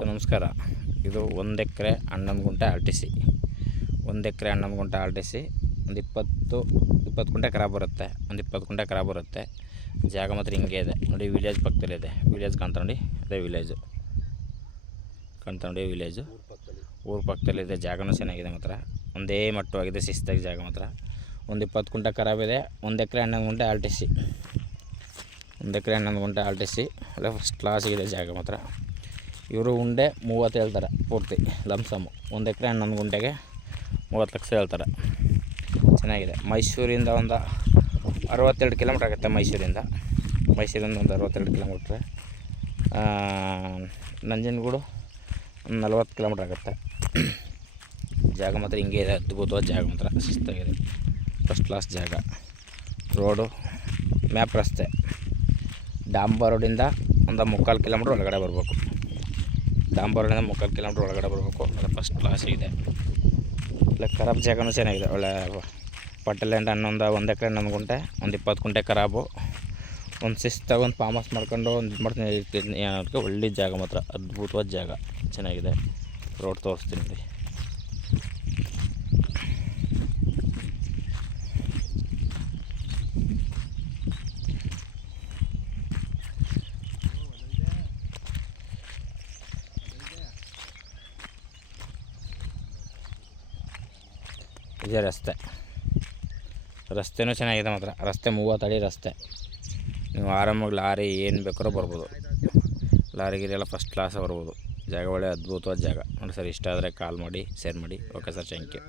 So ನಮಸ್ಕಾರ. ಇದು 1 ಎಕರೆ 11 ಗುಂಟೆ ಆರ್ ಟಿ ಸಿ. 1 ಎಕರೆ 11 ಗುಂಟೆ ಆರ್ ಟಿ ಸಿ. ಒಂದು 20 ಗುಂಟೆ ಖರಾಬ್ ಬರುತ್ತೆ. ಒಂದು 20 ಗುಂಟೆ ಖರಾಬ್ ಬರುತ್ತೆ. ಜಾಗ ಮಾತ್ರ ಹಿಂಗೆ ಇದೆ ನೋಡಿ. ವಿಲೇಜ್ ಪಕ್ಕದಲ್ಲಿದೆ. ವಿಲೇಜ್ ಕಾಣ್ತಾ ನೋಡಿ, ಅದೇ ವಿಲೇಜು ಕಾಣ್ತಾ ನೋಡಿ. ವಿಲೇಜು ಊರ ಪಕ್ಕದಲ್ಲಿದೆ. ಜಾಗನೂ ಚೆನ್ನಾಗಿದೆ ಮಾತ್ರ. ಒಂದೇ ಮಟ್ಟವಾಗಿದೆ, ಶಿಸ್ತಾಗಿ ಜಾಗ ಮಾತ್ರ. ಒಂದು 20 ಗುಂಟೆ ಖರಾಬ್ ಇದೆ. 1 ಎಕರೆ 11 ಗುಂಟೆ ಆರ್ ಟಿ ಸಿ. 1 ಎಕರೆ 11 ಗುಂಟೆ ಆರ್ ಟಿ ಸಿ ಅಲ್ಲ, ಫಸ್ಟ್ ಕ್ಲಾಸಿಗಿದೆ ಜಾಗ ಮಾತ್ರ. ಇವರು ಉಂಡೆ 30 ಹೇಳ್ತಾರೆ ಪೂರ್ತಿ ಲಮ್ಸಮ್ಮು. 1 ಎಕರೆ 11 ಗುಂಟೆಗೆ 30 ಲಕ್ಷ ಹೇಳ್ತಾರೆ. ಚೆನ್ನಾಗಿದೆ. ಮೈಸೂರಿಂದ ಒಂದು 62 ಕಿಲೋಮೀಟ್ರ್ ಆಗುತ್ತೆ. ಮೈಸೂರಿಂದ ಒಂದು 62 ಕಿಲೋಮೀಟ್ರ್. ನಂಜನಗೂಡು 40 ಕಿಲೋಮೀಟ್ರ್ ಆಗುತ್ತೆ. ಜಾಗ ಮಾತ್ರ ಹಿಂಗೆ ಇದೆ. ಅದ್ಭುತವಾದ ಜಾಗ ಮಾತ್ರ, ಶಿಸ್ತಾಗಿದೆ. ಫಸ್ಟ್ ಕ್ಲಾಸ್ ಜಾಗ. ರೋಡು ಮ್ಯಾಪ್ ರಸ್ತೆ. ಡಾಂಬರ್ ರೋಡಿಂದ ಒಂದು 3/4 ಕಿಲೋಮೀಟ್ರ್ ಒಳಗಡೆ ಬರಬೇಕು. ಡಾಂಬರ್ ರೋಡಿಂದ 3/4 ಕಿಲೋಮೀಟ್ರ್ ಒಳಗಡೆ ಬರಬೇಕು. ಅದು ಫಸ್ಟ್ ಕ್ಲಾಸ್ ಇದೆ. ಇಲ್ಲ ಖರಾಬ್ ಜಾಗನೂ ಚೆನ್ನಾಗಿದೆ. ಒಳ್ಳೆ ಪಟ್ಟೆಲ್ಯಾಂಡ್ 1 ಎಕರೆ 11 ಗುಂಟೆ, ಒಂದು 20 ಗುಂಟೆ ಖರಾಬು. ಒಂದು ಶಿಸ್ತಾಗಿ ಒಂದು ಫಾರ್ಮ್ ಹೌಸ್ ಮಾಡ್ಕೊಂಡು ಒಂದು ಇದು ಮಾಡ್ತೀನಿ. ಒಳ್ಳೆ ಜಾಗ ಮಾತ್ರ, ಅದ್ಭುತವಾದ ಜಾಗ, ಚೆನ್ನಾಗಿದೆ. ರೋಡ್ ತೋರಿಸ್ತೀನಿ ನೋಡಿ. ಇದೇ ರಸ್ತೆನೂ ಚೆನ್ನಾಗಿದೆ ಮಾತ್ರ. ರಸ್ತೆ 30 ಅಡಿ ರಸ್ತೆ. ನೀವು ಆರಾಮಾಗಿ ಲಾರಿ ಏನು ಬೇಕಾದ್ರೂ ಬರ್ಬೋದು. ಲಾರಿ ಗಿರಿ ಎಲ್ಲ ಫಸ್ಟ್ ಕ್ಲಾಸ್ ಬರ್ಬೋದು. ಜಾಗ ಒಳ್ಳೆ ಅದ್ಭುತವಾದ ಜಾಗ ನೋಡಿ ಸರ್. ಇಷ್ಟ ಆದರೆ ಕಾಲ್ ಮಾಡಿ, ಶೇರ್ ಮಾಡಿ. Okay sir, thank you.